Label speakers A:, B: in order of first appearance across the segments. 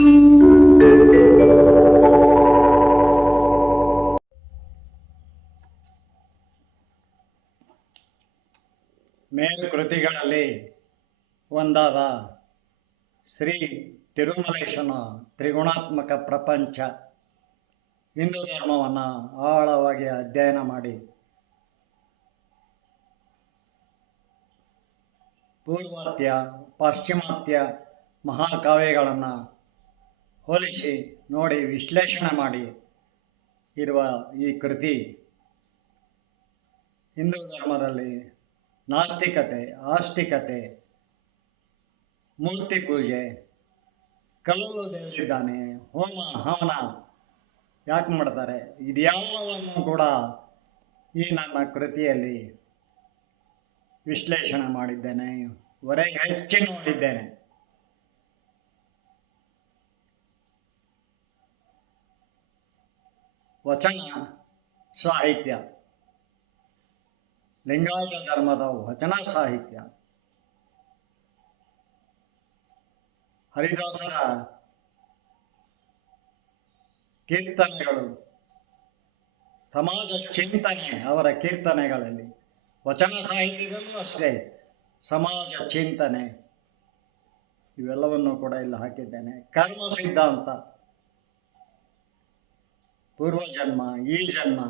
A: ಮೇರು ಕೃತಿಗಳಲ್ಲಿ ಒಂದಾದ ಶ್ರೀ ತಿರುಮಲೇಶನ ತ್ರಿಗುಣಾತ್ಮಕ ಪ್ರಪಂಚ ಹಿಂದೂ ಧರ್ಮವನ್ನು ಆಳವಾಗಿ ಅಧ್ಯಯನ ಮಾಡಿ. ಪೂರ್ವಾತ್ಯ, ಪಾಶ್ಚಿಮಾತ್ಯ ಮಹಾಕಾವ್ಯಗಳನ್ನು ಹೋಲಿಸಿ ನೋಡಿ, ವಿಶ್ಲೇಷಣೆ ಮಾಡಿ ಇರುವ ಈ ಕೃತಿ. ಹಿಂದೂ ಧರ್ಮದಲ್ಲಿ ನಾಸ್ತಿಕತೆ, ಆಸ್ತಿಕತೆ, ಮೂರ್ತಿ ಪೂಜೆ ಕಲ್ಲು ದೇವರಿದ್ದಾನೆ ಹೋಮ, ಹವನ, ಯಾಕೆ ಮಾಡ್ತಾರೆ? ಇದ್ಯಾವನ್ನು ಕೂಡ ಈ ನನ್ನ ಕೃತಿಯಲ್ಲಿ ವಿಶ್ಲೇಷಣೆ ಮಾಡಿದ್ದೇನೆ ಹೊರಗೆ ಹೆಚ್ಚಿ ನೋಡಿದ್ದೇನೆ. ವಚನ ಸಾಹಿತ್ಯ. ಲಿಂಗಾಯತ ಧರ್ಮದ ವಚನ ಸಾಹಿತ್ಯ. ಹರಿದಾಸರ ಕೀರ್ತನೆಗಳು. ಸಮಾಜ ಚಿಂತನೆ ಅವರ ಕೀರ್ತನೆಗಳಲ್ಲಿ. ವಚನ ಸಾಹಿತ್ಯದಲ್ಲೂ ಅಷ್ಟೇ, ಸಮಾಜ ಚಿಂತನೆ. ಇವೆಲ್ಲವನ್ನು ಕೂಡ ಇಲ್ಲಿ ಹಾಕಿದ್ದೇನೆ. ಕರ್ಮ ಸಿದ್ಧಾಂತ. ಪೂರ್ವಜನ್ಮ, ಈ ಜನ್ಮ,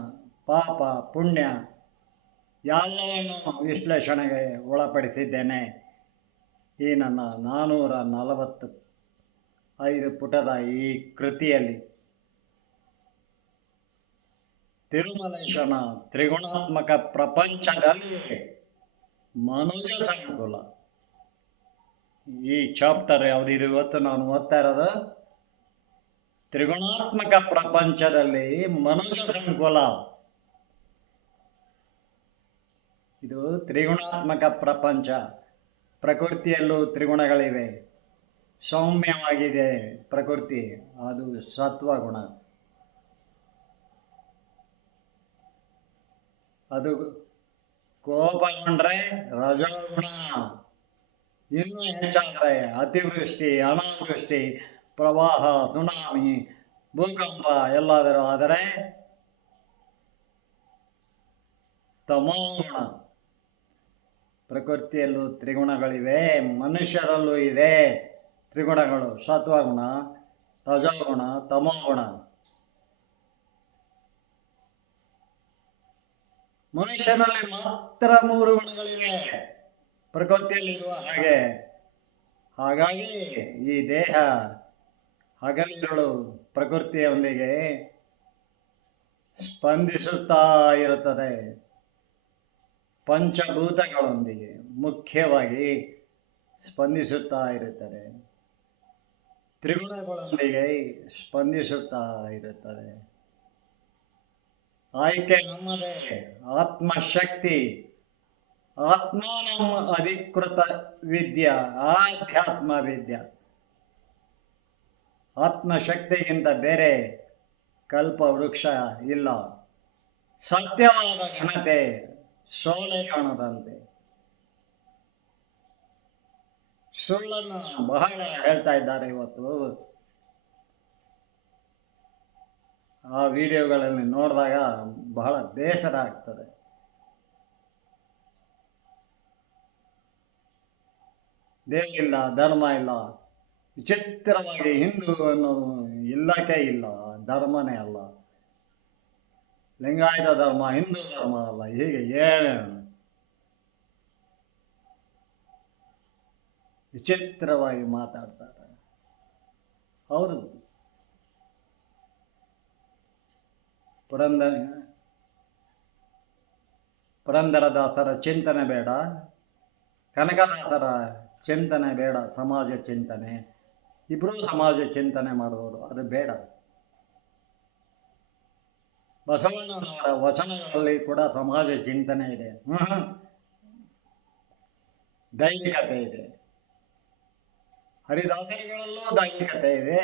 A: ಪಾಪ, ಪುಣ್ಯ ಎಲ್ಲವನ್ನು ವಿಶ್ಲೇಷಣೆಗೆ ಒಳಪಡಿಸಿದ್ದೇನೆ. ಈ ನನ್ನ ನಾನ್ನೂರ ನಲವತ್ತು ಐದು ಪುಟದ ಈ ಕೃತಿಯಲ್ಲಿ ತಿರುಮಲೇಶನ ತ್ರಿಗುಣಾತ್ಮಕ ಪ್ರಪಂಚದಲ್ಲಿ ಮನುಜ ಸಂಕುಲ. ಈ ಚಾಪ್ಟರ್ ಯಾವುದಿದೆ ಇವತ್ತು ನಾನು ಓದ್ತಾ ಇರೋದು? ತ್ರಿಗುಣಾತ್ಮಕ ಪ್ರಪಂಚದಲ್ಲಿ ಮನುಜ ಸಂಕುಲ. ಇದು ತ್ರಿಗುಣಾತ್ಮಕ ಪ್ರಪಂಚ. ಪ್ರಕೃತಿಯಲ್ಲೂ ತ್ರಿಗುಣಗಳಿವೆ. ಸೌಮ್ಯವಾಗಿದೆ ಪ್ರಕೃತಿ. ಅದು ಸತ್ವಗುಣ. ಅದು ಕೋಪಗೊಂಡ್ರೆ ರಜಗುಣ. ಇನ್ನೂ ಹೆಚ್ಚಾದರೆ ಅತಿವೃಷ್ಟಿ, ಅನಾವೃಷ್ಟಿ ಪ್ರವಾಹ ಸುನಾಮಿ, ಭೂಕಂಪ ಎಲ್ಲಾದರೂ ಆದರೆ ತಮೋಗುಣ. ಪ್ರಕೃತಿಯಲ್ಲೂ ತ್ರಿಗುಣಗಳಿವೆ, ಮನುಷ್ಯರಲ್ಲೂ ಇದೆ ತ್ರಿಗುಣಗಳು. ಸತ್ವಗುಣ, ರಜೋಗುಣ, ತಮೋಗುಣ. ಮನುಷ್ಯನಲ್ಲಿ ಮಾತ್ರ ಮೂರು ಗುಣಗಳಿವೆ. ಪ್ರಕೃತಿಯಲ್ಲಿರುವ ಹಾಗೆ. ಹಾಗಾಗಿ ಈ ದೇಹ ಹಗಲಿರುಳು ಪ್ರಕೃತಿಯೊಂದಿಗೆ ಸ್ಪಂದಿಸುತ್ತಾ ಇರುತ್ತದೆ. ಪಂಚಭೂತಗಳೊಂದಿಗೆ ಮುಖ್ಯವಾಗಿ ಸ್ಪಂದಿಸುತ್ತಾ ಇರುತ್ತದೆ. ತ್ರಿಗುಣಗಳೊಂದಿಗೆ ಸ್ಪಂದಿಸುತ್ತಾ ಇರುತ್ತದೆ. ಆಯ್ಕೆ ನಮ್ಮದೇ, ಆತ್ಮಶಕ್ತಿ ಆತ್ಮ ನಮ್ಮ ಅಧಿಕೃತ ವಿದ್ಯಾ, ಆಧ್ಯಾತ್ಮ ವಿದ್ಯಾ. ಆತ್ಮಶಕ್ತಿಗಿಂತ ಬೇರೆ ಕಲ್ಪ ವೃಕ್ಷ ಇಲ್ಲ. ಸತ್ಯವಾದ ಘನತೆ ಸೋಲೆ ಕಾಣದಂತೆ. ಸುಳ್ಳನ್ನು ಬಹಳ ಹೇಳ್ತಾ ಇದ್ದಾರೆ ಇವತ್ತು. ಆ ವಿಡಿಯೋಗಳಲ್ಲಿ ನೋಡಿದಾಗ ಬಹಳ ಬೇಸರ ಆಗ್ತದೆ. ದೇವಿಲ್ಲ ಧರ್ಮ ಇಲ್ಲ ವಿಚಿತ್ರವಾಗಿ ಹಿಂದೂ ಅನ್ನೋ ಇಲ್ಲಕ್ಕೆ ಇಲ್ಲ, ಧರ್ಮನೇ ಅಲ್ಲ. ಲಿಂಗಾಯತ ಧರ್ಮ, ಹಿಂದೂ ಧರ್ಮ ಅಲ್ಲ, ಹೀಗೆ ಹೇಳೋಣ ವಿಚಿತ್ರವಾಗಿ ಮಾತಾಡ್ತಾರೆ. ಹೌದು. ಪುರಂದರ, ಪುರಂದರದಾಸರ ಚಿಂತನೆ ಬೇಡ, ಕನಕದಾಸರ ಚಿಂತನೆ ಬೇಡ, ಸಮಾಜ ಚಿಂತನೆ. ಇಬ್ಬರೂ ಸಮಾಜ ಚಿಂತನೆ ಮಾಡುವುದು, ಅದು ಬೇಡ. ಬಸವಣ್ಣನವರ ವಚನಗಳಲ್ಲಿ ಕೂಡ ಸಮಾಜ ಚಿಂತನೆ ಇದೆ. ದೈಹಿಕತೆ ಇದೆ. ಹರಿದಾಸರಿಗಳಲ್ಲೂ ದೈಹಿಕತೆ ಇದೆ.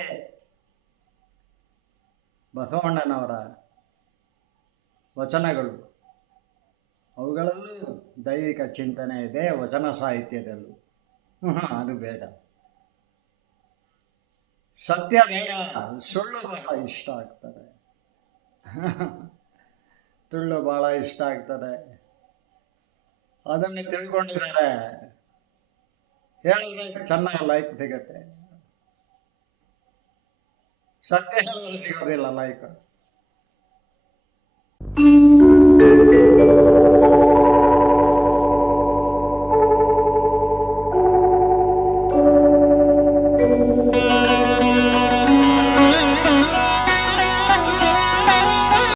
A: ಬಸವಣ್ಣನವರ ವಚನಗಳು, ಅವುಗಳಲ್ಲೂ ದೈವಿಕ ಚಿಂತನೆ ಇದೆ, ವಚನ ಸಾಹಿತ್ಯದಲ್ಲೂ. ಅದು ಬೇಡ. ಸತ್ಯ ಬೇಡ, ಸುಳ್ಳು ಬಹಳ ಇಷ್ಟ ಆಗ್ತದೆ. ಸುಳ್ಳು ಭಾಳ ಇಷ್ಟ ಆಗ್ತದೆ. ಅದನ್ನು ತಿಳ್ಕೊಂಡಿದ್ದಾರೆ. ಹೇಳಿದ್ರೆ ಚೆನ್ನಾಗಿ ಲೈಕ್ ಸಿಗತ್ತೆ. ಸತ್ಯ ಹೇಳಿದ್ರೆ ಸಿಗೋದಿಲ್ಲ ಲೈಕ್